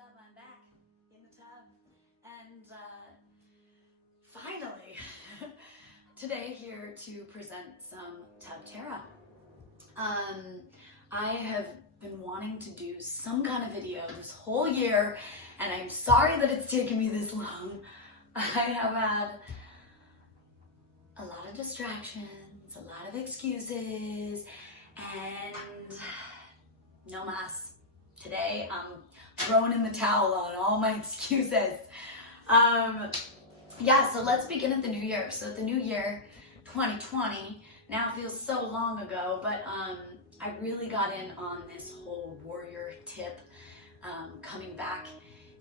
up? I'm back in the tub. And finally, today here to present some tub tarot. I have been wanting to do some kind of video this whole year, and I'm sorry that it's taken me this long. I have had a lot of distractions, a lot of excuses, and no mas. Today I'm throwing in the towel on all my excuses. So let's begin at the new year. So the new year, 2020, now feels so long ago, but I really got in on this whole warrior tip. Coming back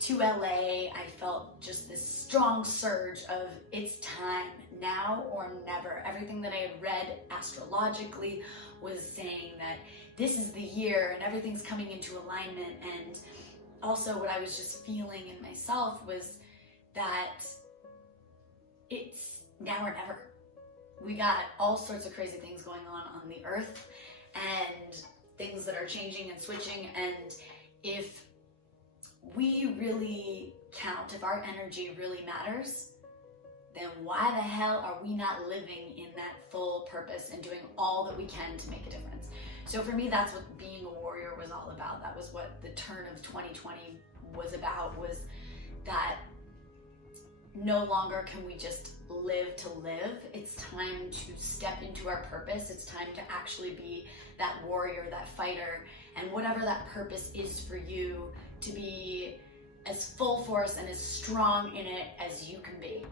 to LA, I felt just this strong surge of it's time, now or never. Everything that I had read astrologically was saying that this is the year and everything's coming into alignment. And also what I was just feeling in myself was that it's now or never. We got all sorts of crazy things going on the earth and things that are changing and switching. And if we really count, if our energy really matters, then why the hell are we not living in that full purpose and doing all that we can to make a difference? So for me, that's what being a warrior was all about. That was what the turn of 2020 was about, was that no longer can we just live to live. It's time to step into our purpose. It's time to actually be that warrior, that fighter, and whatever that purpose is for you, to be as full force and as strong in it as you can be.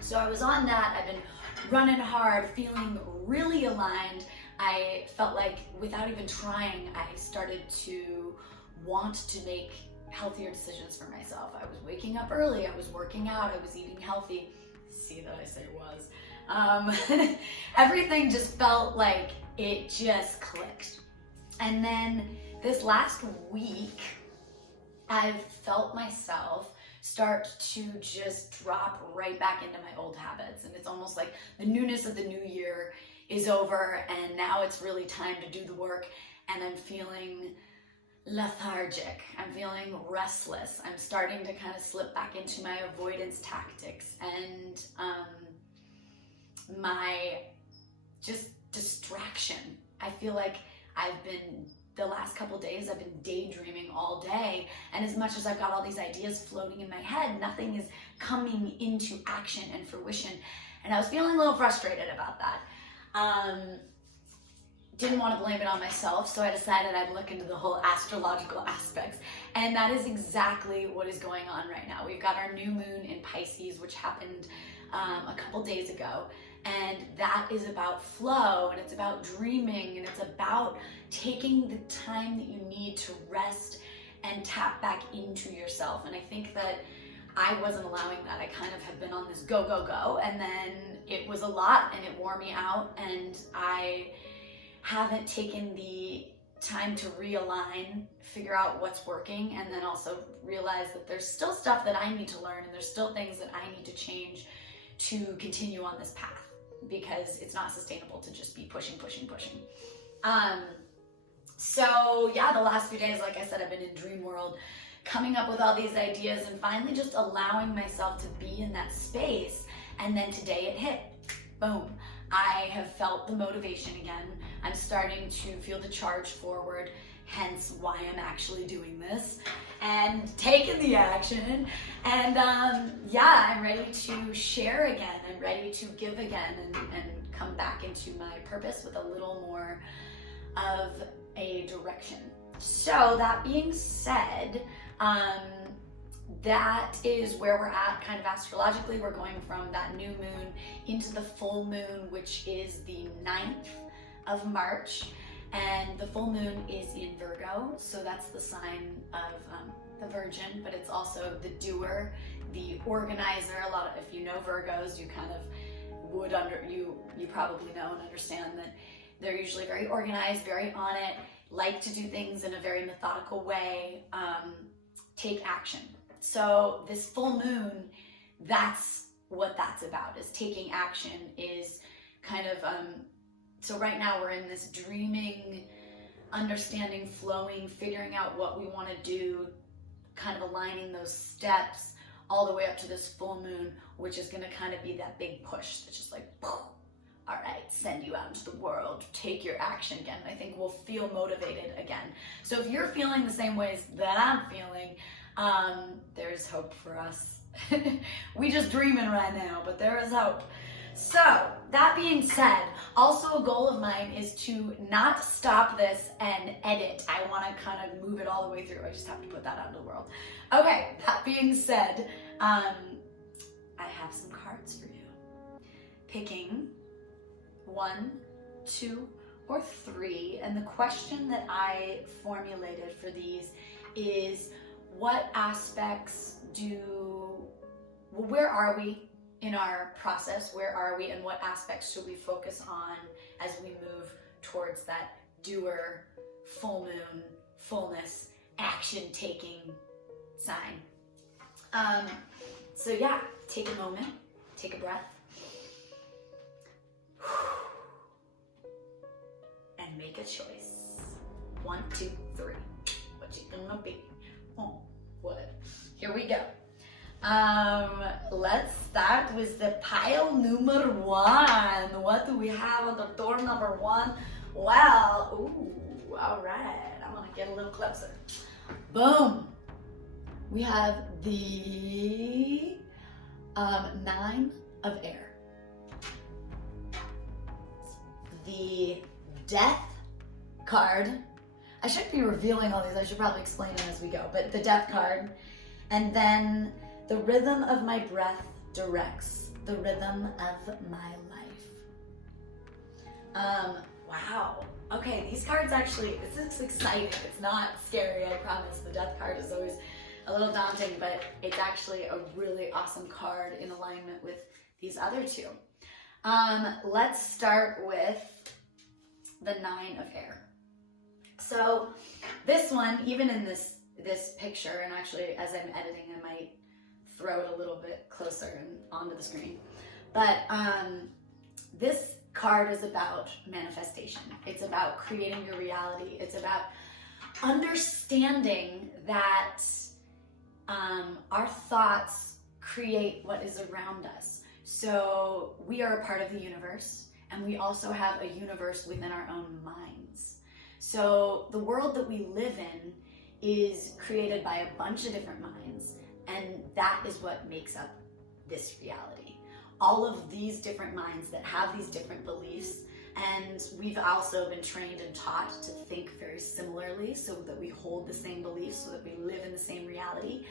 So I was on that. I've been running hard, feeling really aligned. I felt like without even trying, I started to want to make healthier decisions for myself. I was waking up early, I was working out, I was eating healthy. See that I say was. Everything just felt like it just clicked. And then this last week, I've felt myself start to just drop right back into my old habits. And it's almost like the newness of the new year is over, and now it's really time to do the work. And I'm feeling lethargic. I'm feeling restless. I'm starting to kind of slip back into my avoidance tactics and my just distraction. I feel like the last couple days, I've been daydreaming all day. And as much as I've got all these ideas floating in my head, nothing is coming into action and fruition. And I was feeling a little frustrated about that. Didn't want to blame it on myself, so I decided I'd look into the whole astrological aspects. And that is exactly what is going on right now. We've got our new moon in Pisces, which happened a couple days ago. And that is about flow, and it's about dreaming, and it's about taking the time that you need to rest and tap back into yourself. And I think that I wasn't allowing that. I kind of had been on this go, go, go, and then it was a lot and it wore me out, and I haven't taken the time to realign, figure out what's working, and then also realize that there's still stuff that I need to learn, and there's still things that I need to change to continue on this path, because it's not sustainable to just be pushing. So yeah, the last few days, like I said, I've been in dream world, coming up with all these ideas and finally just allowing myself to be in that space. And then today it hit. Boom. I have felt the motivation again. I'm starting to feel the charge forward, hence why I'm actually doing this and taking the action. And I'm ready to share again. I'm ready to give again and come back into my purpose with a little more of a direction. So that being said, that is where we're at kind of astrologically. We're going from that new moon into the full moon, which is the 9th of March. And the full moon is in Virgo. So that's the sign of the Virgin, but it's also the doer, the organizer. If you know Virgos, you kind of you probably know and understand that they're usually very organized, very on it, like to do things in a very methodical way, take action. So this full moon, that's what that's about, is taking action, is kind of, so right now we're in this dreaming, understanding, flowing, figuring out what we want to do, kind of aligning those steps all the way up to this full moon, which is going to kind of be that big push that's just like, all right, send you out into the world, take your action again. I think we'll feel motivated again. So if you're feeling the same ways that I'm feeling, there's hope for us. We just dreaming right now, but there is hope. So that being said, also a goal of mine is to not stop this and edit. I want to kind of move it all the way through. I just have to put that out into the world. Okay, that being said, I have some cards for you. Picking 1, 2, or 3. And the question that I formulated for these is, what aspects where are we in our process? Where are we, and what aspects should we focus on as we move towards that doer, full moon, fullness, action-taking sign? So yeah, take a moment, take a breath, and make a choice. 1, 2, 3. What you gonna be? Oh, what? Here we go. Let's start with the pile number 1. What do we have on the door number 1? Well, ooh, all right. I'm gonna get a little closer. Boom. We have the 9 of air, the death card. I shouldn't be revealing all these. I should probably explain them as we go, but the death card, and then the rhythm of my breath directs the rhythm of my life. Wow. Okay, these cards actually, this is exciting. It's not scary, I promise. The death card is always a little daunting, but it's actually a really awesome card in alignment with these other 2. Let's start with the 9 of air. So this one, even in this picture, and actually as I'm editing, I might throw it a little bit closer and onto the screen. But this card is about manifestation. It's about creating your reality. It's about understanding that our thoughts create what is around us. So we are a part of the universe, and we also have a universe within our own minds. So the world that we live in is created by a bunch of different minds, and that is what makes up this reality. All of these different minds that have these different beliefs, and we've also been trained and taught to think very similarly so that we hold the same beliefs, so that we live in the same reality.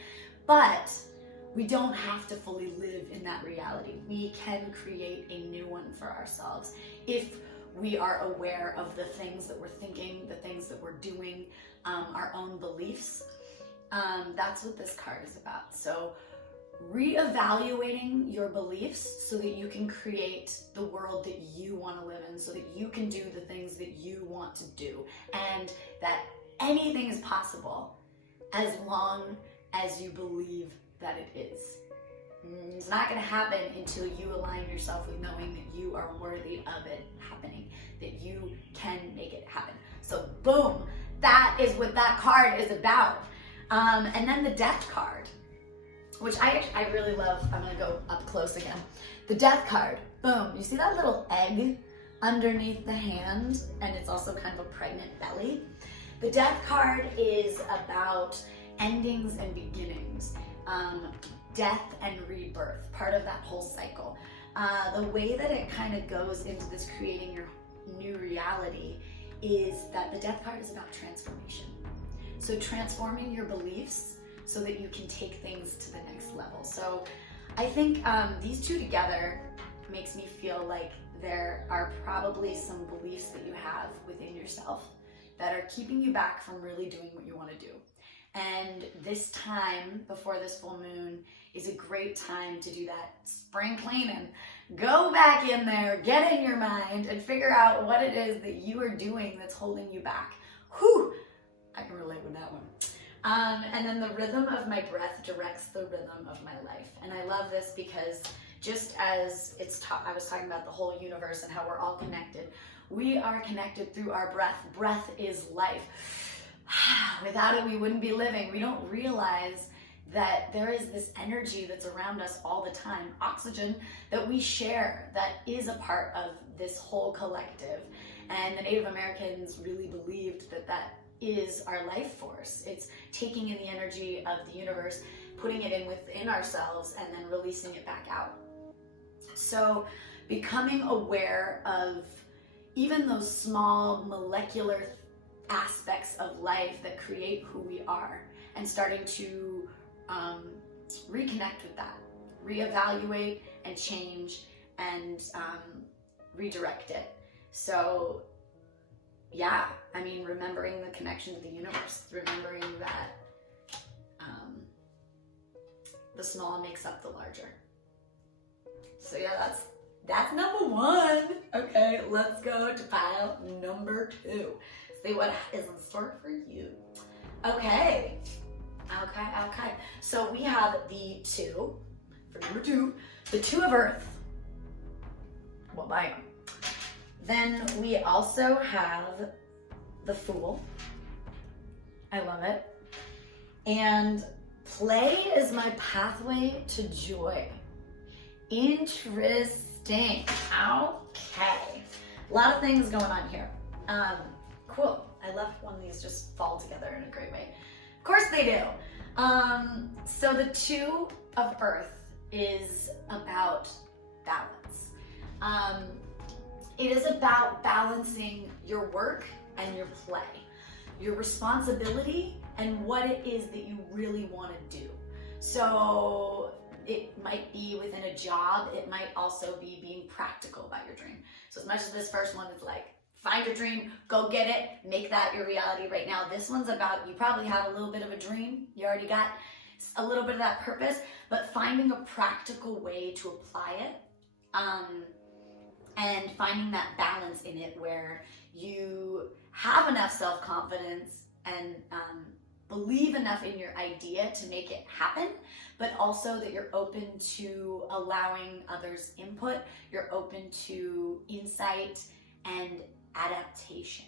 But we don't have to fully live in that reality. We can create a new one for ourselves if we are aware of the things that we're thinking, the things that we're doing, our own beliefs. That's what this card is about. So reevaluating your beliefs so that you can create the world that you want to live in, so that you can do the things that you want to do, and that anything is possible as long as you believe that it is. It's not going to happen until you align yourself with knowing that you are worthy of it happening, that you can make it happen. So boom, that is what that card is about. And then the death card, which I really love. I'm going to go up close again. The death card, boom. You see that little egg underneath the hand? And it's also kind of a pregnant belly. The death card is about endings and beginnings. Death and rebirth, part of that whole cycle. The way that it kind of goes into this creating your new reality is that the death card is about transformation. So transforming your beliefs so that you can take things to the next level. So I think these 2 together makes me feel like there are probably some beliefs that you have within yourself that are keeping you back from really doing what you want to do. And this time before this full moon is a great time to do that spring cleaning. Go back in there, get in your mind, and figure out what it is that you are doing that's holding you back. Whew, I can relate with that one. And then the rhythm of my breath directs the rhythm of my life. And I love this because just as I was talking about the whole universe and how we're all connected, we are connected through our breath. Breath is life. without it, we wouldn't be living. We don't realize that there is this energy that's around us all the time, oxygen, that we share, that is a part of this whole collective. And the Native Americans really believed that that is our life force. It's taking in the energy of the universe, putting it in within ourselves, and then releasing it back out. So becoming aware of even those small molecular aspects of life that create who we are, and starting to reconnect with that, reevaluate and change and redirect it. So yeah, I mean, remembering the connection to the universe, remembering that the small makes up the larger. So yeah, that's number one. Okay, let's go to pile number two. See what is in store for you. Okay. So we have the two, for number two, the two of Earth. Well, bam. Then we also have the Fool. I love it. And play is my pathway to joy. Interesting. Okay. A lot of things going on here. Cool. I love when these just fall together in a great way. Of course they do. So the two of Earth is about balance. It is about balancing your work and your play, your responsibility and what it is that you really want to do. So it might be within a job, it might also be being practical about your dream. So as much as this first one is like, find your dream, go get it, make that your reality right now. This one's about, you probably have a little bit of a dream, you already got a little bit of that purpose, but finding a practical way to apply it, and finding that balance in it where you have enough self-confidence and believe enough in your idea to make it happen, but also that you're open to allowing others' input, you're open to insight and adaptation.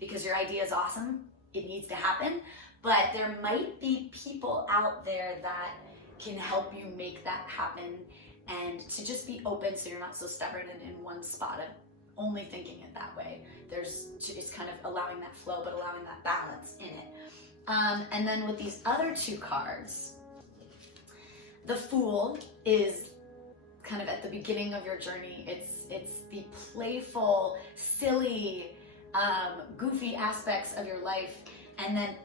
Because your idea is awesome, it needs to happen, but there might be people out there that can help you make that happen, and to just be open so you're not so stubborn and in one spot of only thinking it that way. It's kind of allowing that flow, but allowing that balance in it. And then with these other two cards, the Fool is kind of at the beginning of your journey. It's the playful, silly, goofy aspects of your life, and then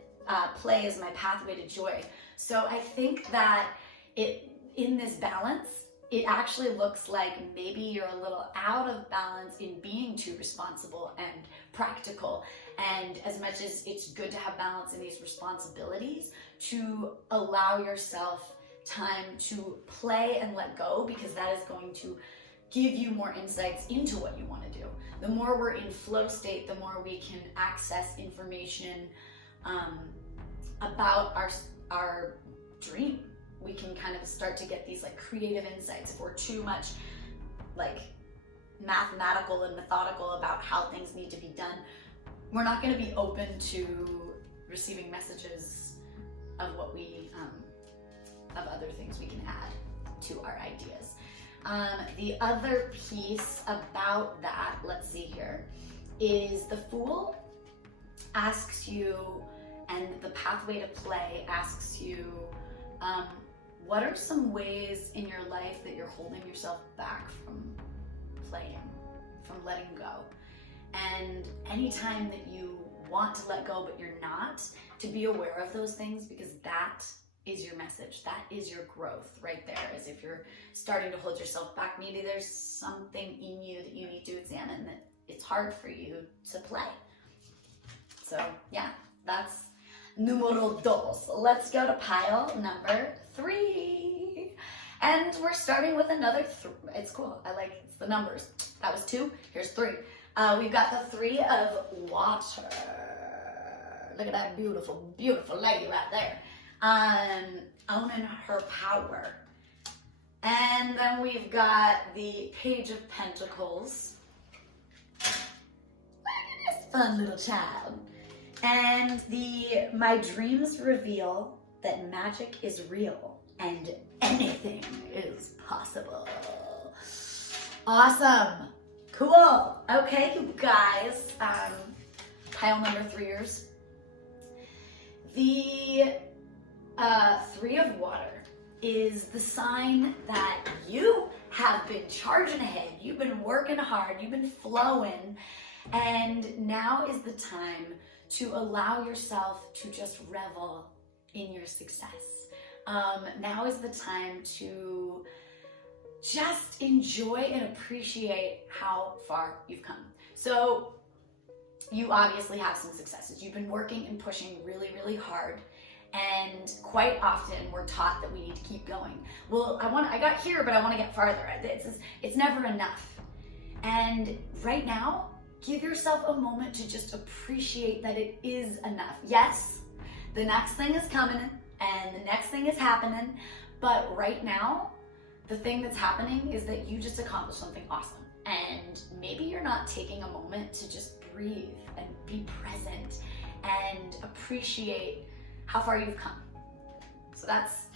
play is my pathway to joy. So I think that in this balance, it actually looks like maybe you're a little out of balance in being too responsible and practical. And as much as it's good to have balance in these responsibilities, to allow yourself time to play and let go, because that is going to give you more insights into what you want to do. The more we're in flow state, the more we can access information about our dream. We can kind of start to get these like creative insights. If we're too much like mathematical and methodical about how things need to be done, we're not going to be open to receiving messages of what we of other things we can add to our ideas. The other piece about that, let's see here, is the Fool asks you, and the pathway to play asks you, what are some ways in your life that you're holding yourself back from playing, from letting go? And anytime that you want to let go but you're not, to be aware of those things, because that is your message. That is your growth right there. As if you're starting to hold yourself back, maybe there's something in you that you need to examine, that it's hard for you to play. So yeah, that's numero dos. Let's go to pile number 3. And we're starting with another it's cool. It's the numbers. That was 2. Here's 3. We've got the 3 of water. Look at that beautiful, beautiful lady right there. Owning her power. And then we've got the Page of Pentacles. Look at this fun little child. And my dreams reveal that magic is real and anything is possible. Awesome. Cool. Okay, you guys. Pile number 3ers. The 3 of water is the sign that you have been charging ahead. You've been working hard. You've been flowing. And now is the time to allow yourself to just revel in your success. Now is the time to just enjoy and appreciate how far you've come. So you obviously have some successes. You've been working and pushing really, really hard. And quite often we're taught that we need to keep going. Well, I got here, but I want to get farther. It's never enough. And right now, give yourself a moment to just appreciate that it is enough. Yes, the next thing is coming and the next thing is happening, but right now, the thing that's happening is that you just accomplished something awesome. And maybe you're not taking a moment to just breathe and be present and appreciate how far you've come. So that's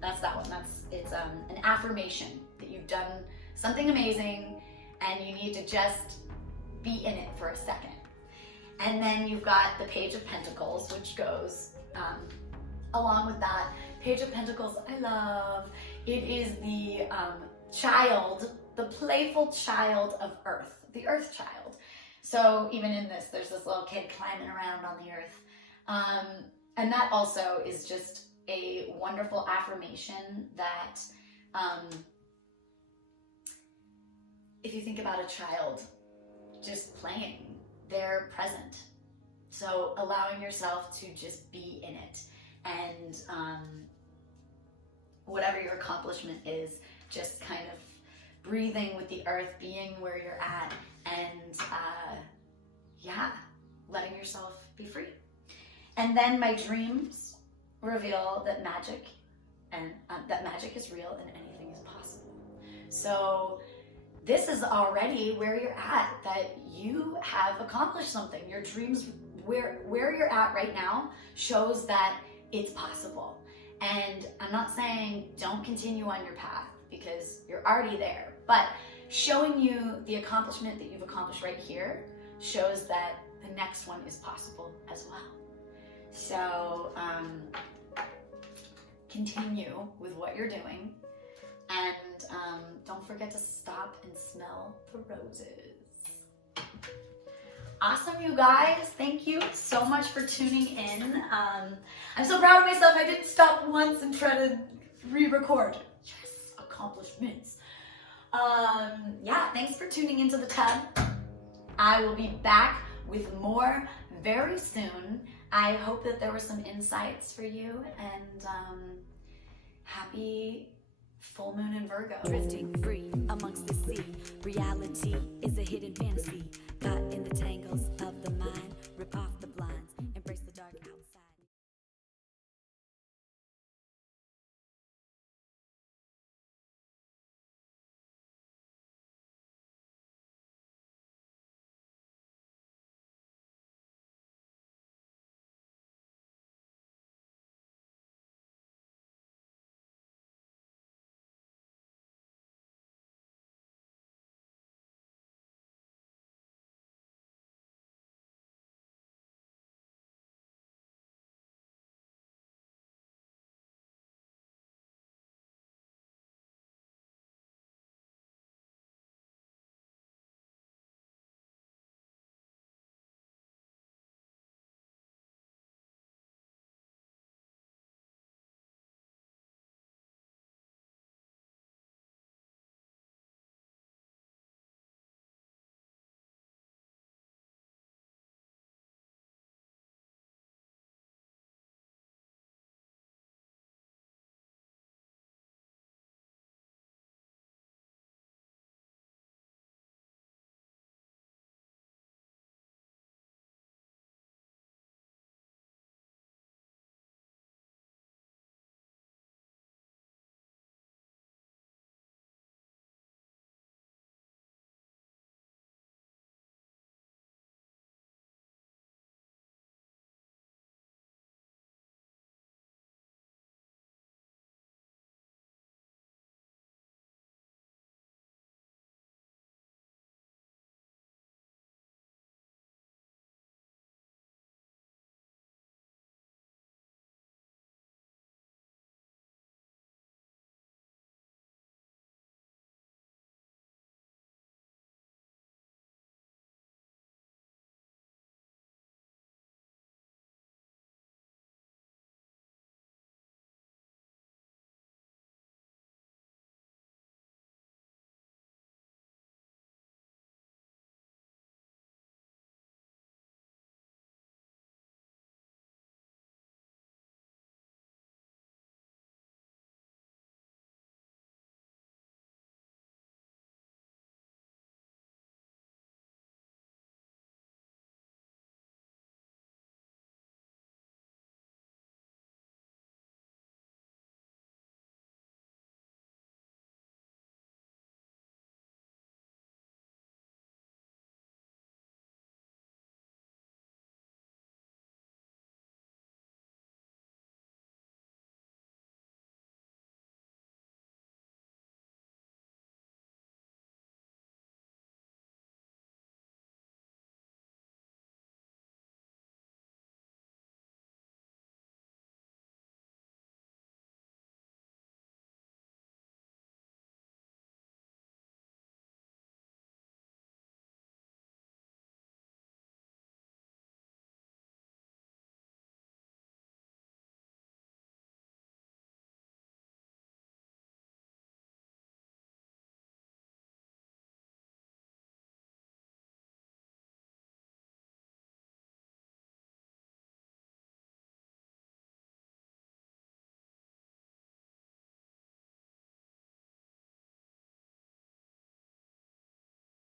that one. It's an affirmation that you've done something amazing and you need to just be in it for a second. And then you've got the Page of Pentacles, which goes along with that. Page of Pentacles, I love. It is the child, the playful child of Earth, the Earth child. So even in this, there's this little kid climbing around on the Earth. And that also is just a wonderful affirmation that if you think about a child just playing, they're present. So allowing yourself to just be in it, and whatever your accomplishment is, just kind of breathing with the earth, being where you're at, and letting yourself be free. And then my dreams reveal that magic is real and anything is possible. So this is already where you're at, that you have accomplished something. Your dreams, where you're at right now, shows that it's possible. And I'm not saying don't continue on your path because you're already there, but showing you the accomplishment that you've accomplished right here shows that the next one is possible as well. So continue with what you're doing, and don't forget to stop and smell the roses. Awesome, you guys. Thank you so much for tuning in. I'm so proud of myself. I didn't stop once and try to re-record. Yes, accomplishments. Thanks for tuning into the tub. I will be back with more very soon. I hope that there were some insights for you, and happy full moon in Virgo. Drifting free amongst the sea. Reality is a hidden fantasy. Caught in the tangles of the mind. Rip off